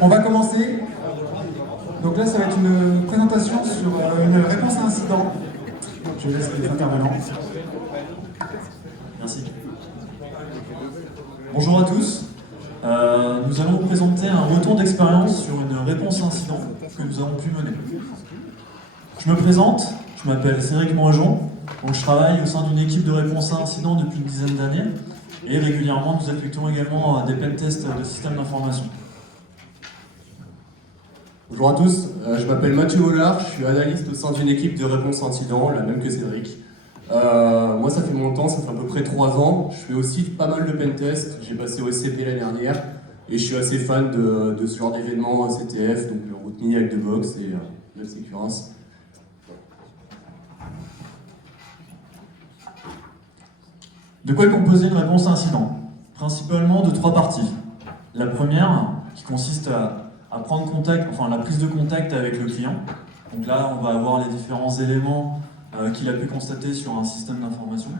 On va commencer. Donc là, ça va être une présentation sur une réponse à incident. Je laisse les intervenants. Merci. Bonjour à tous. Nous allons vous présenter un retour d'expérience sur une réponse à incident que nous avons pu mener. Je me présente, je m'appelle Cédric Moijon, donc je travaille au sein d'une équipe de réponse à incident depuis une dizaine d'années et régulièrement nous effectuons également des pentests de systèmes d'information. Bonjour à tous, je m'appelle Mathieu Hollard, je suis analyste au sein d'une équipe de réponse à incident, la même que Cédric. Moi ça fait mon temps, ça fait à peu près 3 ans, je fais aussi pas mal de pentests, j'ai passé au SCP l'année dernière et je suis assez fan de ce genre d'événements CTF, donc le Route-Me, Hack the Box et LabSecurance. De quoi est composée une réponse à incident? Principalement de 3 parties. La première, qui consiste à prendre contact, enfin la prise de contact avec le client. Donc là, on va avoir les différents éléments qu'il a pu constater sur un système d'information.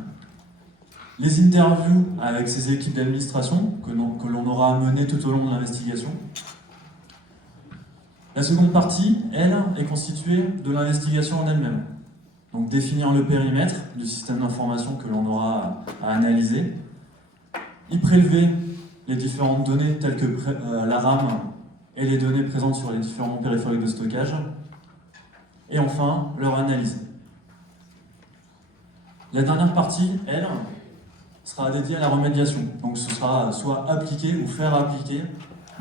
Les interviews avec ses équipes d'administration que l'on aura à mener tout au long de l'investigation. La seconde partie, elle, est constituée de l'investigation en elle-même. Donc définir le périmètre du système d'information que l'on aura à analyser, y prélever les différentes données telles que la RAM et les données présentes sur les différents périphériques de stockage, et enfin leur analyse. La dernière partie, elle, sera dédiée à la remédiation. Donc ce sera soit appliquer ou faire appliquer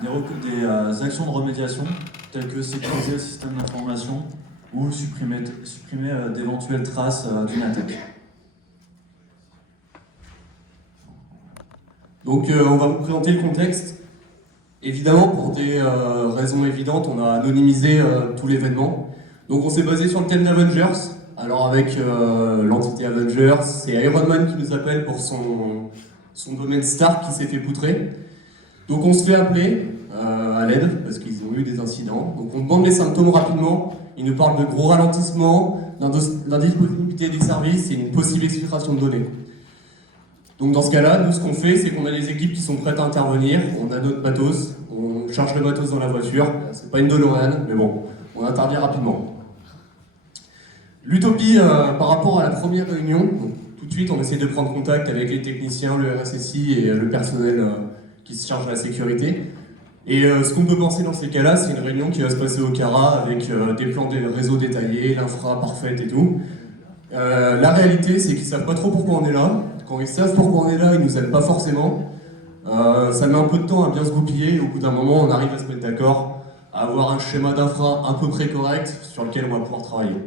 des actions de remédiation telles que sécuriser le système d'information ou supprimer d'éventuelles traces d'une attaque. Donc on va vous présenter le contexte. Évidemment, pour des raisons évidentes, on a anonymisé tout l'événement. Donc on s'est basé sur le thème d'Avengers. Alors avec l'entité Avengers, c'est Iron Man qui nous appelle pour son domaine Stark qui s'est fait poutrer. Donc on se fait appeler à l'aide parce qu'ils ont eu des incidents. Donc on demande les symptômes rapidement. Ils nous parlent de gros ralentissements, d'indisponibilité du service et une possible exfiltration de données. Donc dans ce cas-là, nous ce qu'on fait, c'est qu'on a des équipes qui sont prêtes à intervenir, on a notre matos, on charge le matos dans la voiture, c'est pas une DeLorean, mais bon, on intervient rapidement. L'utopie par rapport à la première réunion, donc, tout de suite on essaie de prendre contact avec les techniciens, le RSSI et le personnel qui se charge de la sécurité. Et ce qu'on peut penser dans ces cas-là, c'est une réunion qui va se passer au CARA avec des plans de réseau détaillés, l'infra parfaite et tout. La réalité, c'est qu'ils savent pas trop pourquoi on est là. Quand ils savent pourquoi on est là, ils nous aiment pas forcément. Ça met un peu de temps à bien se goupiller et au bout d'un moment, on arrive à se mettre d'accord, à avoir un schéma d'infra à peu près correct sur lequel on va pouvoir travailler.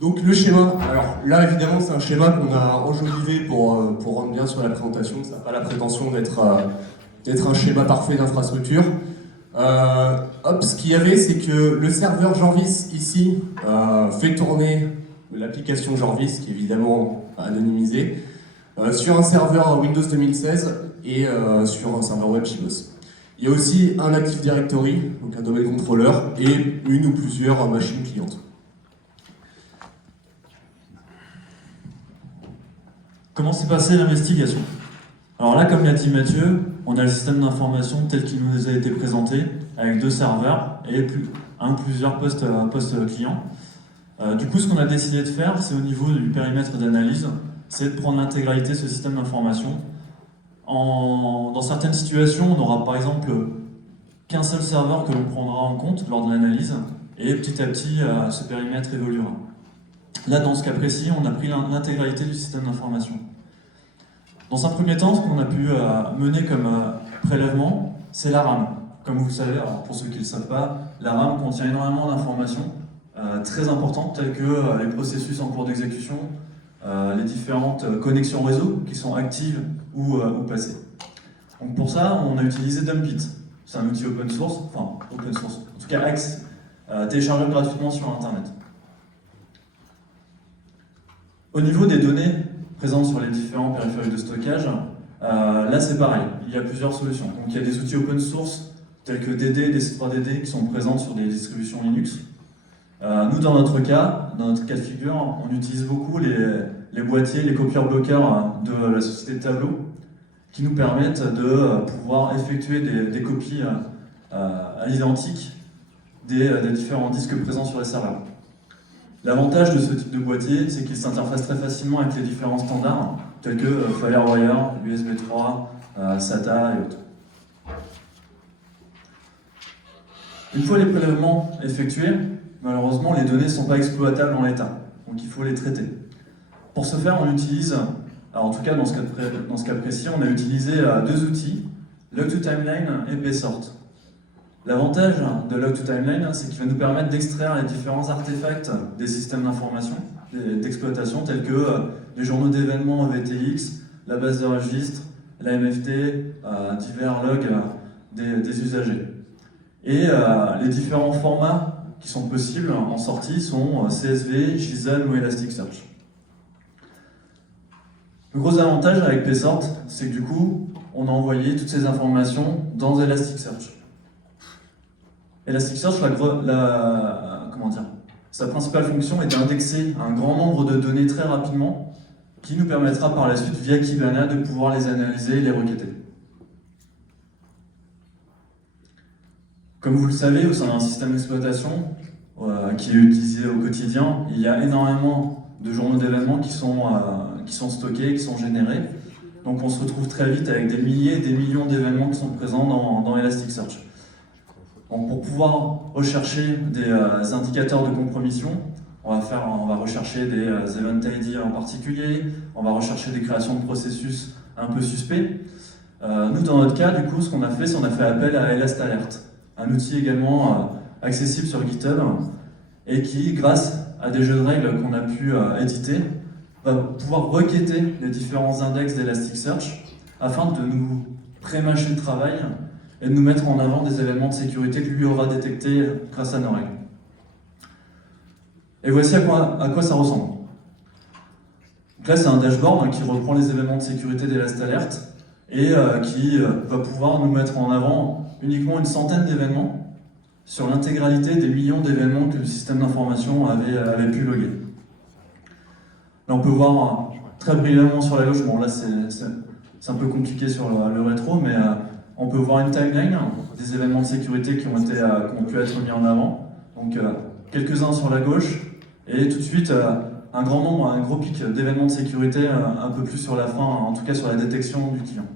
Donc le schéma, alors là évidemment c'est un schéma qu'on a enjolivé pour rendre bien sur la présentation, ça n'a pas la prétention d'être un schéma parfait d'infrastructure. Ce qu'il y avait, c'est que le serveur Jarvis ici fait tourner l'application Jarvis, qui est évidemment anonymisée, sur un serveur Windows 2016 et sur un serveur web JBoss. Il y a aussi un Active Directory, donc un domaine contrôleur, et une ou plusieurs machines clientes. Comment s'est passée l'investigation? Alors là, comme l'a dit Mathieu, on a le système d'information tel qu'il nous a été présenté, avec 2 serveurs et plusieurs postes clients. Du coup, ce qu'on a décidé de faire, c'est au niveau du périmètre d'analyse, c'est de prendre l'intégralité de ce système d'information. Dans certaines situations, on n'aura par exemple qu'un seul serveur que l'on prendra en compte lors de l'analyse, et petit à petit, ce périmètre évoluera. Là, dans ce cas précis, on a pris l'intégralité du système d'information. Dans un premier temps, ce qu'on a pu mener comme prélèvement, c'est la RAM. Comme vous le savez, alors pour ceux qui ne le savent pas, la RAM contient énormément d'informations très importantes, telles que les processus en cours d'exécution, les différentes connexions réseau qui sont actives ou passées. Donc pour ça, on a utilisé Dumpit. C'est un outil open source, en tout cas téléchargeable gratuitement sur Internet. Au niveau des données présentes sur les différents périphériques de stockage, là c'est pareil, il y a plusieurs solutions. Donc il y a des outils open source tels que DD, DC3DD qui sont présents sur des distributions Linux. Nous dans notre cas de figure, on utilise beaucoup les boîtiers, les copieurs bloqueurs de la société Tableau qui nous permettent de pouvoir effectuer des copies à l'identique des différents disques présents sur les serveurs. L'avantage de ce type de boîtier, c'est qu'il s'interface très facilement avec les différents standards, tels que FireWire, USB 3, SATA et autres. Une fois les prélèvements effectués, malheureusement, les données ne sont pas exploitables en l'état, donc il faut les traiter. Pour ce faire, on utilise, alors en tout cas dans ce cas précis, on a utilisé deux outils, Log2Timeline et PSort. L'avantage de Log2Timeline, c'est qu'il va nous permettre d'extraire les différents artefacts des systèmes d'information, d'exploitation, tels que les journaux d'événements VTX, la base de registre, la MFT, divers logs des usagers. Et les différents formats qui sont possibles en sortie sont CSV, JSON ou Elasticsearch. Le gros avantage avec PSort, c'est que du coup, on a envoyé toutes ces informations dans Elasticsearch. Elasticsearch, sa principale fonction est d'indexer un grand nombre de données très rapidement, qui nous permettra par la suite, via Kibana, de pouvoir les analyser et les requêter. Comme vous le savez, au sein d'un système d'exploitation qui est utilisé au quotidien, il y a énormément de journaux d'événements qui sont stockés, qui sont générés. Donc on se retrouve très vite avec des milliers et des millions d'événements qui sont présents dans Elasticsearch. Donc pour pouvoir rechercher des indicateurs de compromission, on va rechercher des event ID en particulier, on va rechercher des créations de processus un peu suspects. Nous, dans notre cas, du coup, ce qu'on a fait, c'est qu'on a fait appel à ElastAlert, un outil également accessible sur GitHub et qui, grâce à des jeux de règles qu'on a pu éditer, va pouvoir requêter les différents index d'Elasticsearch afin de nous pré-mâcher le travail et de nous mettre en avant des événements de sécurité que lui aura détectés grâce à nos règles. Et voici à quoi ça ressemble. Donc là, c'est un dashboard qui reprend les événements de sécurité d'ElastAlert et qui va pouvoir nous mettre en avant uniquement une centaine d'événements sur l'intégralité des millions d'événements que le système d'information avait pu loguer. Là, on peut voir très brillamment sur la gauche, bon là c'est un peu compliqué sur le rétro, mais on peut voir une timeline des événements de sécurité qui ont pu être mis en avant. Donc quelques-uns sur la gauche, et tout de suite un gros pic d'événements de sécurité un peu plus sur la fin, en tout cas sur la détection du client.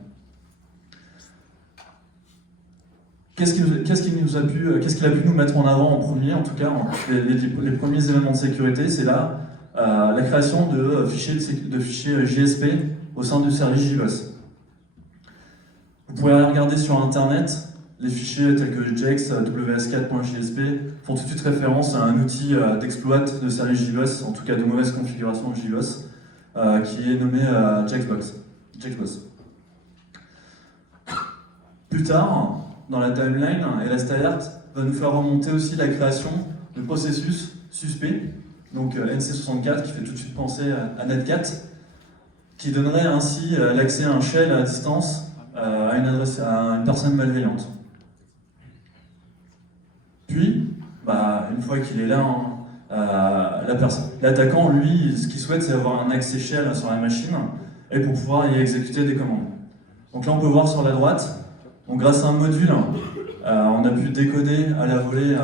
Qu'est-ce qu'il a pu nous mettre en avant en premier, en tout cas, les premiers événements de sécurité, c'est là la création de fichiers JSP au sein du service JBoss. Vous pourrez aller regarder sur Internet, les fichiers tels que JEX, ws4.jsp font tout de suite référence à un outil d'exploit de service JBoss, en tout cas de mauvaise configuration de JBoss, qui est nommé JEXBoss. Plus tard, dans la timeline, ElastAlert va nous faire remonter aussi la création de processus suspects, donc NC64 qui fait tout de suite penser à Netcat, qui donnerait ainsi l'accès à un shell à distance à une personne malveillante. Puis, une fois qu'il est là, l'attaquant, lui, ce qu'il souhaite, c'est avoir un accès shell sur la machine et pour pouvoir y exécuter des commandes. Donc là, on peut voir sur la droite, donc grâce à un module, on a pu décoder à la volée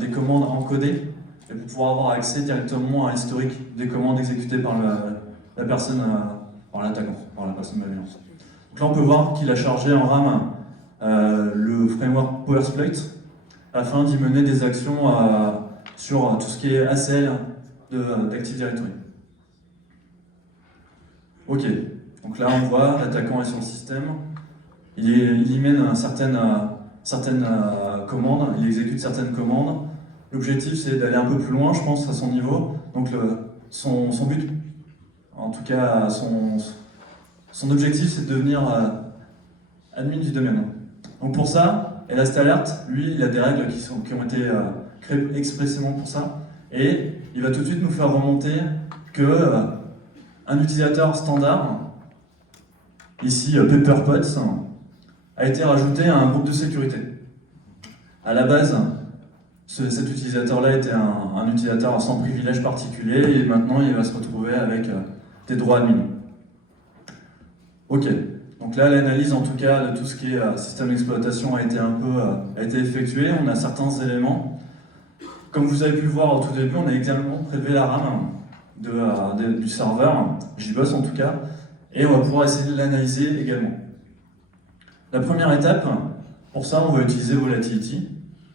des commandes encodées et pour pouvoir avoir accès directement à l'historique des commandes exécutées par la personne, par l'attaquant, par la personne malveillante. Donc là, on peut voir qu'il a chargé en RAM le framework PowerSploit afin d'y mener des actions sur tout ce qui est ACL d'Active Directory. Ok, donc là on voit l'attaquant est sur le système, il y mène certaines commandes, il exécute certaines commandes. L'objectif c'est d'aller un peu plus loin, je pense, à son niveau. Donc son but, en tout cas son objectif c'est de devenir admin du domaine. Donc pour ça, ElastAlert, lui, il a des règles qui ont été créées expressément pour ça. Et il va tout de suite nous faire remonter que un utilisateur standard, ici PepperPots, a été rajouté à un groupe de sécurité. À la base, cet utilisateur-là était un utilisateur sans privilège particulier et maintenant il va se retrouver avec des droits admin. Ok, Donc là, l'analyse en tout cas de tout ce qui est système d'exploitation a été effectuée. On a certains éléments. Comme vous avez pu le voir au tout début, on a également prélevé la RAM du serveur, JBoss en tout cas, et on va pouvoir essayer de l'analyser également. La première étape, pour ça, on va utiliser Volatility,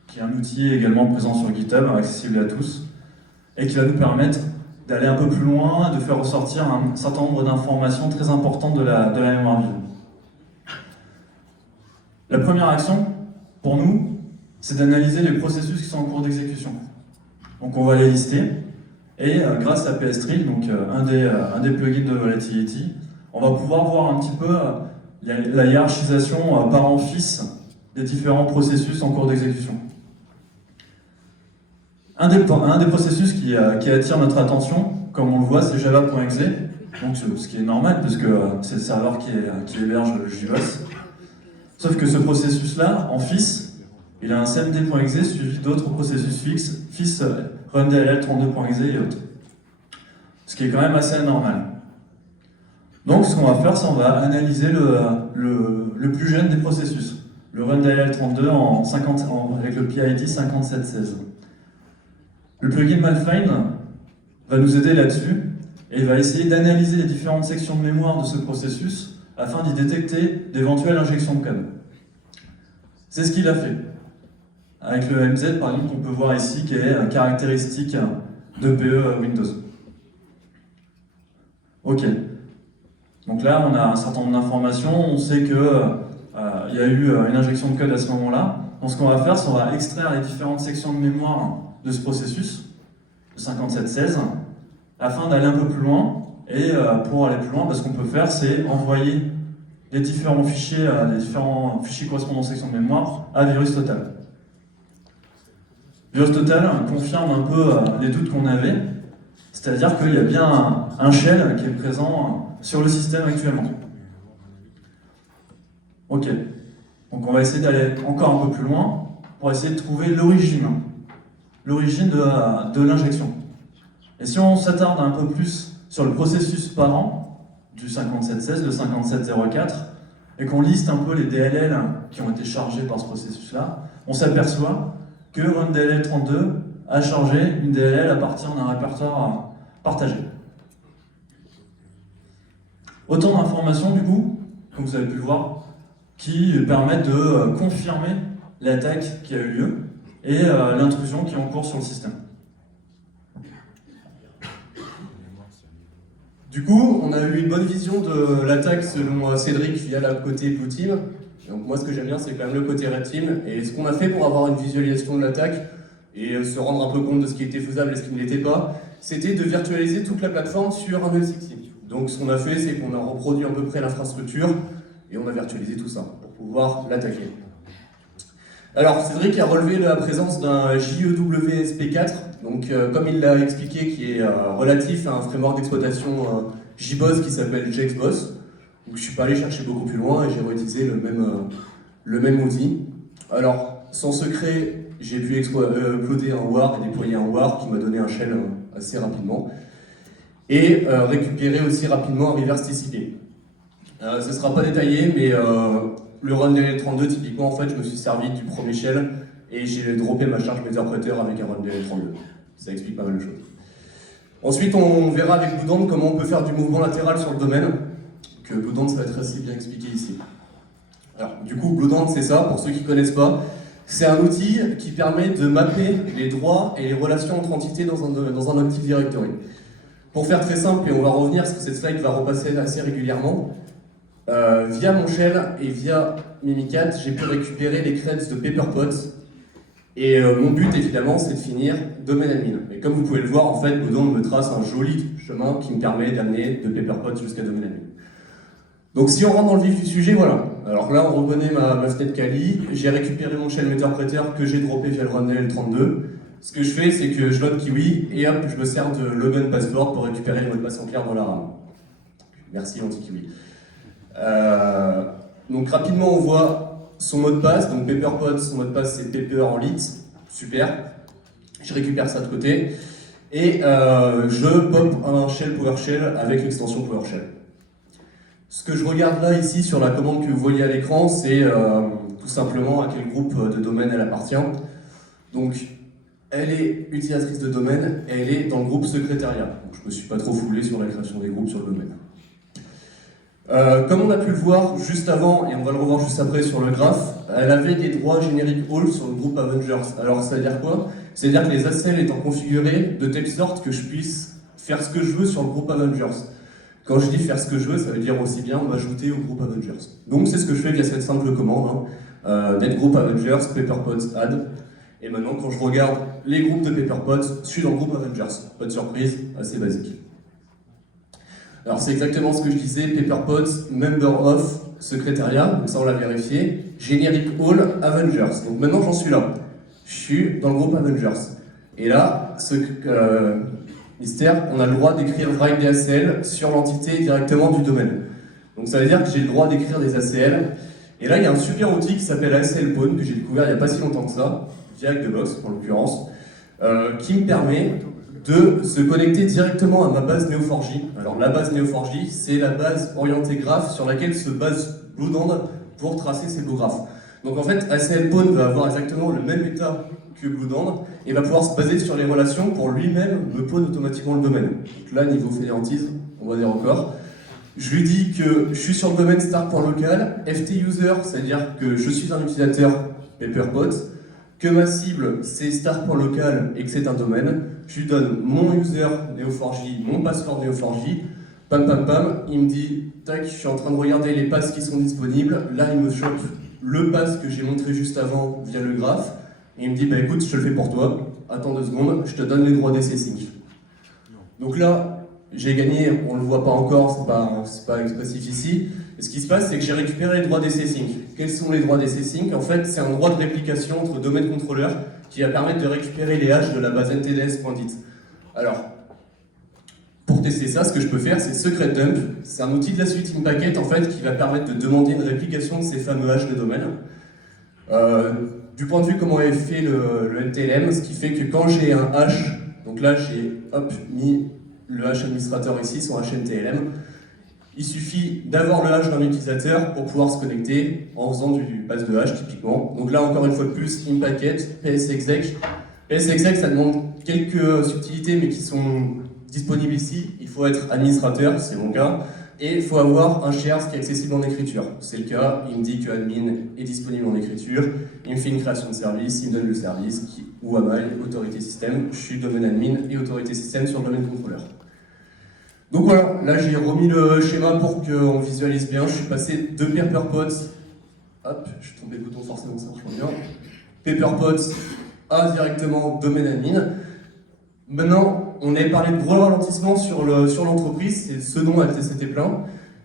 qui est un outil également présent sur GitHub, accessible à tous, et qui va nous permettre d'aller un peu plus loin, de faire ressortir un certain nombre d'informations très importantes de la mémoire vive. La première action, pour nous, c'est d'analyser les processus qui sont en cours d'exécution. Donc on va les lister, et grâce à PS-Tree, donc un des plugins de Volatility, on va pouvoir voir un petit peu la hiérarchisation parent-fils des différents processus en cours d'exécution. Un des processus qui attire notre attention, comme on le voit, c'est java.exe, donc ce qui est normal, parce que c'est le serveur qui héberge le JBoss. Sauf que ce processus-là, en fils, il a un cmd.exe suivi d'autres processus fils rundll32.exe et autres. Ce qui est quand même assez anormal. Donc ce qu'on va faire, c'est qu'on va analyser le plus jeune des processus, le rundll32 avec le PID 5716. Le plugin Malfind va nous aider là-dessus et va essayer d'analyser les différentes sections de mémoire de ce processus afin d'y détecter d'éventuelles injections de code. C'est ce qu'il a fait. Avec le MZ, par exemple, qu'on peut voir ici, qui est caractéristique de PE Windows. Ok. Donc là, on a un certain nombre d'informations. On sait qu'il y a eu une injection de code à ce moment-là. Donc ce qu'on va faire, c'est qu'on va extraire les différentes sections de mémoire de ce processus, de 5716, afin d'aller un peu plus loin. Et pour aller plus loin, ce qu'on peut faire, c'est envoyer les différents fichiers correspondant aux sections de mémoire à VirusTotal. VirusTotal confirme un peu les doutes qu'on avait, c'est-à-dire qu'il y a bien un shell qui est présent sur le système actuellement. Ok, donc on va essayer d'aller encore un peu plus loin pour essayer de trouver l'origine de l'injection. Et si on s'attarde un peu plus sur le processus parent du 5716, le 5704, et qu'on liste un peu les DLL qui ont été chargés par ce processus-là, on s'aperçoit que rundll32 a chargé une DLL à partir d'un répertoire partagé. Autant d'informations, du coup, comme vous avez pu le voir, qui permettent de confirmer l'attaque qui a eu lieu et l'intrusion qui est en cours sur le système. Du coup, on a eu une bonne vision de l'attaque selon Cédric via le côté Blue Team. Donc moi, ce que j'aime bien, c'est quand même le côté Red Team. Et ce qu'on a fait pour avoir une visualisation de l'attaque et se rendre un peu compte de ce qui était faisable et ce qui ne l'était pas, c'était de virtualiser toute la plateforme sur un ESXi. Donc ce qu'on a fait, c'est qu'on a reproduit à peu près l'infrastructure et on a virtualisé tout ça pour pouvoir l'attaquer. Alors, Cédric a relevé la présence d'un JEWSP4, donc comme il l'a expliqué, qui est relatif à un framework d'exploitation JBoss qui s'appelle JXBoss. Donc je ne suis pas allé chercher beaucoup plus loin et j'ai réutilisé le même outil. Alors, sans secret, j'ai pu uploader un WAR et déployer un WAR qui m'a donné un shell assez rapidement. Et récupérer aussi rapidement un reverse TCP. Ce ne sera pas détaillé, mais le rundll32, typiquement, en fait, je me suis servi du premier shell et j'ai droppé ma charge Metapretteur avec un rundll32. Ça explique pas mal de choses. Ensuite, on verra avec Bluedant comment on peut faire du mouvement latéral sur le domaine. Que Bluedant, ça va être assez bien expliqué ici. Alors, du coup, Bluedant, c'est ça, pour ceux qui ne connaissent pas. C'est un outil qui permet de mapper les droits et les relations entre entités dans un Active Directory. Pour faire très simple, et on va revenir, parce que cette slide va repasser assez régulièrement, via mon shell et via Mimikat, j'ai pu récupérer les creds de Pepperpot. Et mon but, évidemment, c'est de finir domaine admin. Et comme vous pouvez le voir, en fait, Bluedant me trace un joli chemin qui me permet d'amener de Pepperpot jusqu'à domaine admin. Donc si on rentre dans le vif du sujet, voilà. Alors là, on reconnaît ma fenêtre Kali. J'ai récupéré mon shell Metapretteur que j'ai droppé via le rundll32. Ce que je fais, c'est que je load Kiwi et hop, je me sers de login password pour récupérer le mot de passe en clair dans la RAM. Merci anti-Kiwi. Donc rapidement, on voit son mot de passe. Donc Pepperpot, son mot de passe c'est Pepper en lit. Super. Je récupère ça de côté. Et je pop un shell PowerShell avec l'extension PowerShell. Ce que je regarde là, ici, sur la commande que vous voyez à l'écran, c'est tout simplement à quel groupe de domaine elle appartient. Donc, elle est utilisatrice de domaine, et elle est dans le groupe secrétariat. Donc, je ne me suis pas trop foulé sur la création des groupes sur le domaine. Comme on a pu le voir juste avant, et on va le revoir juste après sur le graphe, elle avait des droits génériques all sur le groupe Avengers. Alors ça veut dire quoi? C'est-à-dire que les ACL étant configurés de telle sorte que je puisse faire ce que je veux sur le groupe Avengers. Quand je dis faire ce que je veux, ça veut dire aussi bien m'ajouter au groupe Avengers. Donc c'est ce que je fais via cette simple commande, net group Avengers, PaperPods add. Et maintenant quand je regarde les groupes de PaperPods, je suis dans le groupe Avengers. Pas de surprise, assez basique. Alors c'est exactement ce que je disais, PaperPods, member of, secrétariat, donc ça on l'a vérifié, générique all, Avengers. Donc maintenant j'en suis là, je suis dans le groupe Avengers. Et là, mystère, on a le droit d'écrire write des ACL sur l'entité directement du domaine. Donc ça veut dire que j'ai le droit d'écrire des ACL. Et là il y a un super outil qui s'appelle ACL Pawn, que j'ai découvert il n'y a pas si longtemps que ça, via Hackthebox en l'occurrence, qui me permet de se connecter directement à ma base Neo4j. Alors la base Neo4j, c'est la base orientée graph sur laquelle se base Bluedand pour tracer ses beaux graphes. Donc en fait, ACL Pawn va avoir exactement le même état que Bluedand et va pouvoir se baser sur les relations pour lui-même me pawn automatiquement le domaine. Donc là, niveau fainéantise, on va dire encore. Je lui dis que je suis sur le domaine start.local, ft-user, c'est-à-dire que je suis un utilisateur PaperPods, que ma cible c'est start.local et que c'est un domaine. Je lui donne mon user Neo4j, mon password Neo4j, pam pam pam, il me dit tac, je suis en train de regarder les passes qui sont disponibles, là il me chope le pass que j'ai montré juste avant via le graphe, et il me dit bah écoute, je te le fais pour toi, attends 2 secondes, je te donne les droits DC Sync. Donc là, j'ai gagné, on le voit pas encore, c'est pas expressif ici. Et ce qui se passe, c'est que j'ai récupéré les droits DC Sync. Quels sont les droits DC Sync? En fait, c'est un droit de réplication entre domaine contrôleur qui va permettre de récupérer les hashes de la base ntds.dit. Alors, pour tester ça, ce que je peux faire, c'est secret dump. C'est un outil de la suite InPacket en fait qui va permettre de demander une réplication de ces fameux hashes de domaine. Du point de vue comment est fait le NTLM, ce qui fait que quand j'ai un hash, donc là j'ai mis le hash administrateur ici, son hash NTLM, il suffit d'avoir le hash d'un utilisateur pour pouvoir se connecter en faisant du pass de hash typiquement. Donc là encore une fois de plus, InPacket, psexec. Psexec ça demande quelques subtilités mais qui sont disponibles ici. Il faut être administrateur, c'est mon cas, et il faut avoir un shares qui est accessible en écriture. C'est le cas, il me dit que admin est disponible en écriture, il me fait une création de service, il me donne le service, ou AML, autorité système, je suis domaine admin et autorité système sur le domaine contrôleur. Donc voilà, là j'ai remis le schéma pour qu'on visualise bien. Je suis passé de PaperPods, hop, je suis tombé le bouton forcément, ça marche bien. PaperPods à directement domaine admin. Maintenant, on avait parlé de gros ralentissement sur l'entreprise, c'est ce dont c'était plein.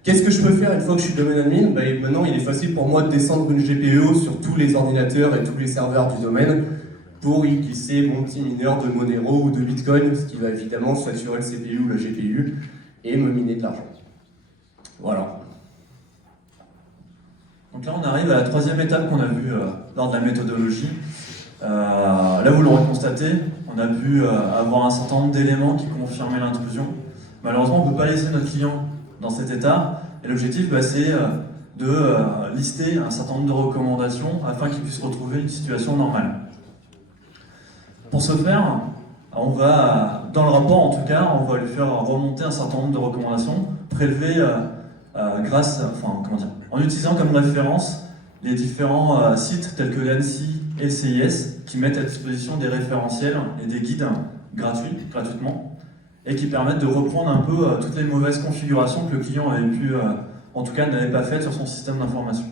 Qu'est-ce que je peux faire une fois que je suis domaine admin? Maintenant, il est facile pour moi de descendre une GPO sur tous les ordinateurs et tous les serveurs du domaine pour y glisser mon petit mineur de Monero ou de Bitcoin, ce qui va évidemment saturer le CPU ou la GPU et me miner de l'argent. Voilà. Donc là, on arrive à la troisième étape qu'on a vue lors de la méthodologie. Là, vous l'aurez constaté, on a pu avoir un certain nombre d'éléments qui confirmaient l'intrusion. Malheureusement, on ne peut pas laisser notre client dans cet état. Et l'objectif, c'est de lister un certain nombre de recommandations afin qu'il puisse retrouver une situation normale. Pour ce faire, on va, dans le rapport en tout cas, on va lui faire remonter un certain nombre de recommandations prélevées en utilisant comme référence les différents sites tels que l'ANSI et le CIS qui mettent à disposition des référentiels et des guides gratuitement et qui permettent de reprendre un peu toutes les mauvaises configurations que le client avait pu, en tout cas n'avait pas faites sur son système d'information.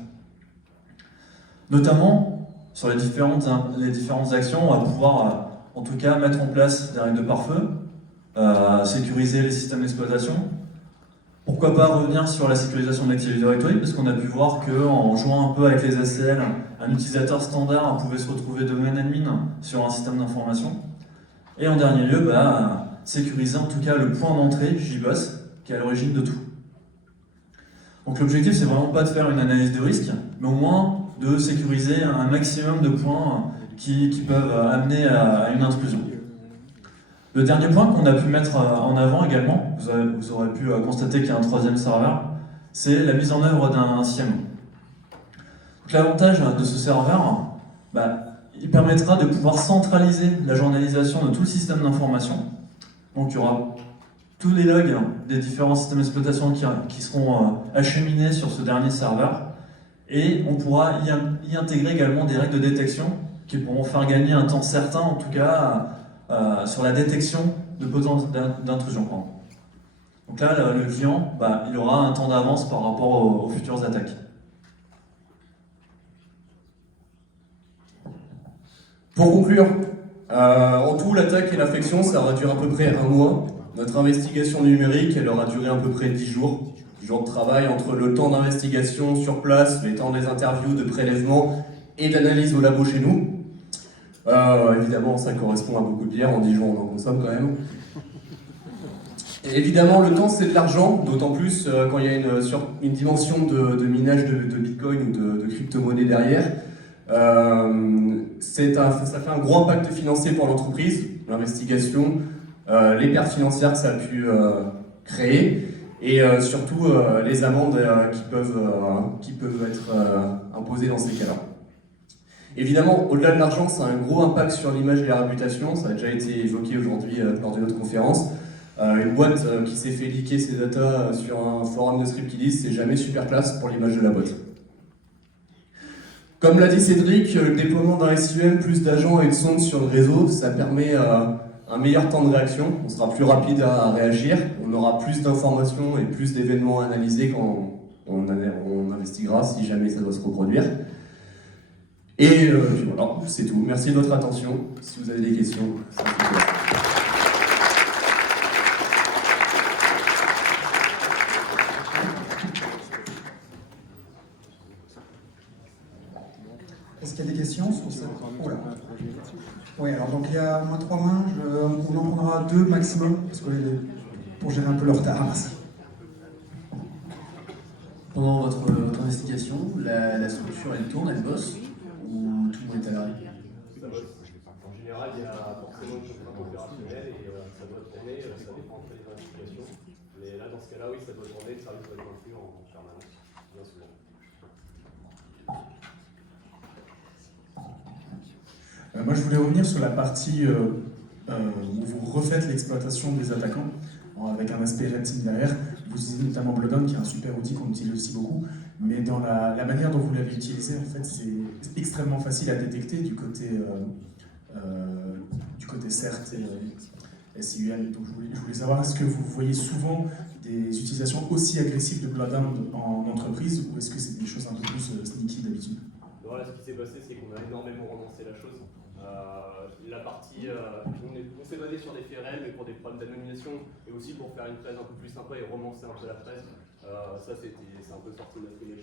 Notamment, sur les différentes actions, on va pouvoir en tout cas mettre en place des règles de pare-feu, sécuriser les systèmes d'exploitation. Pourquoi pas revenir sur la sécurisation de l'Active Directory, parce qu'on a pu voir qu'en jouant un peu avec les ACL, un utilisateur standard pouvait se retrouver domaine admin sur un système d'information. Et en dernier lieu, sécuriser en tout cas le point d'entrée JBoss, qui est à l'origine de tout. Donc l'objectif, c'est vraiment pas de faire une analyse de risque, mais au moins de sécuriser un maximum de points qui peuvent amener à une intrusion. Le dernier point qu'on a pu mettre en avant également, vous aurez pu constater qu'il y a un troisième serveur, c'est la mise en œuvre d'un SIEM. Donc l'avantage de ce serveur, il permettra de pouvoir centraliser la journalisation de tout le système d'information. Donc il y aura tous les logs des différents systèmes d'exploitation qui seront acheminés sur ce dernier serveur, et on pourra y intégrer également des règles de détection qui pourront faire gagner un temps certain, en tout cas, sur la détection de potentiel d'intrusion. Donc là, le client, il aura un temps d'avance par rapport aux futures attaques. Pour conclure, en tout, l'attaque et l'infection, ça aura duré à peu près 1 mois. Notre investigation numérique, elle aura duré à peu près 10 jours. 10 jours de travail entre le temps d'investigation sur place, les temps des interviews, de prélèvement et d'analyse au labo chez nous. Évidemment, ça correspond à beaucoup de bière. En 10 jours, on en consomme quand même. Et évidemment, le temps, c'est de l'argent, d'autant plus quand il y a une dimension de minage de Bitcoin ou de crypto-monnaie derrière. Ça fait un gros impact financier pour l'entreprise, l'investigation, les pertes financières que ça a pu créer, et surtout les amendes qui peuvent être imposées dans ces cas-là. Évidemment, au-delà de l'argent, ça a un gros impact sur l'image et la réputation. Ça a déjà été évoqué aujourd'hui lors de notre conférence. Une boîte qui s'est fait leaker ses datas sur un forum de Scriptidis, c'est jamais super classe pour l'image de la boîte. Comme l'a dit Cédric, le déploiement d'un SIEM, plus d'agents et de sondes sur le réseau, ça permet un meilleur temps de réaction. On sera plus rapide à réagir, on aura plus d'informations et plus d'événements à analyser quand on investiguera si jamais ça doit se reproduire. Et puis voilà, c'est tout. Merci de votre attention. Si vous avez des questions, ça me fait plaisir. Est-ce qu'il y a des questions sur ça? Oui, alors donc il y a au moins 3 mains, on en prendra 2 maximum, parce que pour gérer un peu le retard. Merci. Pendant votre investigation, la structure elle tourne, elle bosse, ou tout le monde est à l'arrêt? En général, il y a forcément une contrainte opérationnelle et ça doit tourner, ça dépend de les investigations. Mais là, dans ce cas-là, oui, ça doit tourner, le service doit être maintenu en permanence, bien souvent. Moi, je voulais revenir sur la partie où vous refaites l'exploitation des attaquants, avec un aspect red team derrière. Vous utilisez notamment Bloodhound, qui est un super outil qu'on utilise aussi beaucoup, mais dans la manière dont vous l'avez utilisé, en fait, c'est extrêmement facile à détecter du côté CERT et SIUL. Donc, je voulais savoir, est-ce que vous voyez souvent des utilisations aussi agressives de Bloodhound en entreprise, ou est-ce que c'est des choses un peu plus sneaky d'habitude? Non, là, ce qui s'est passé, c'est qu'on a énormément romancé la chose. La partie, on s'est basé sur des faits réels, mais pour des problèmes d'anonymisation, et aussi pour faire une presse un peu plus sympa et romancer un peu la presse. Ça, c'est un peu sorti de notre imaginaire.